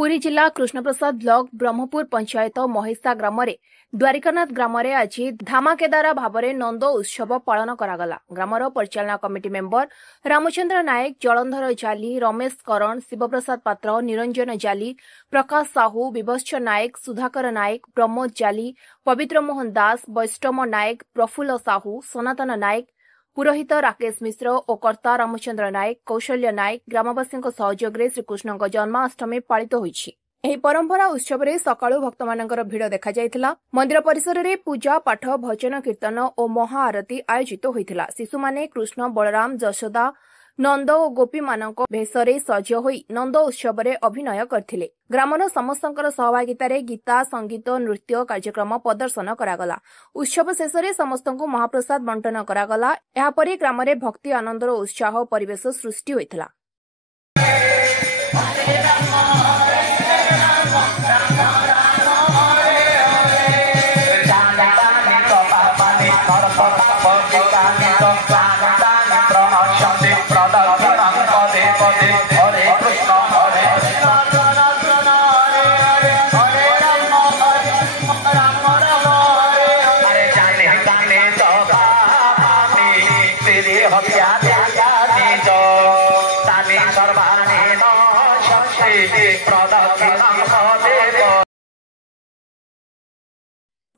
पुरी जिला कृष्णप्रसाद ब्लॉक ब्रह्मपुर पंचायत महेशा ग्राम द्वारिकानाथ ग्राम आज धामाकेदार भाव में नंद उत्सव पालन करागला। ग्रामर परिचालना कमिटी मेंबर रामचंद्र नायक, जलंधर जाली, रमेश करण, शिवप्रसाद पात्र, निरंजन जाली, प्रकाश साहू, विभत्स नायक, सुधाकर नायक, प्रमोद जाली, पवित्र मोहन दास, वैष्णव नायक, प्रफुल्ल साहू, सनातन नायक, पुरोहित राकेश मिश्र और कर्ता रामचंद्र नायक, कौशल्य नायक ग्रामवासी सहयोग में श्रीकृष्ण जन्माष्टमी पालित होईछि। एही परंपरा उत्सव में सकाळु भक्त मानकर भिड़ देखा जायतिला। मंदिर परिसर में पूजा पाठ, भजन कीर्तन और महाआरती आयोजित होइतिला। शिशु माने कृष्ण, बलराम, जशोदा, नंद और गोपी मानक भेषरे सज होई नंद उत्सव में अभिनय करथिले। ग्रामर समस्तंकर सहभागितारे गीता, संगीत, नृत्य कार्यक्रम प्रदर्शन करागला। उत्सव शेष में समस्तंकु महाप्रसाद बंटन करागला। एहा परे ग्रामरे भक्ति, आनंदर उत्साह परिवेश सृष्टि होइतिला।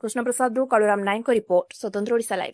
कृष्णप्रसाद कालुराम नायक रिपोर्ट, स्वतंत्र ओडिशा लाइव।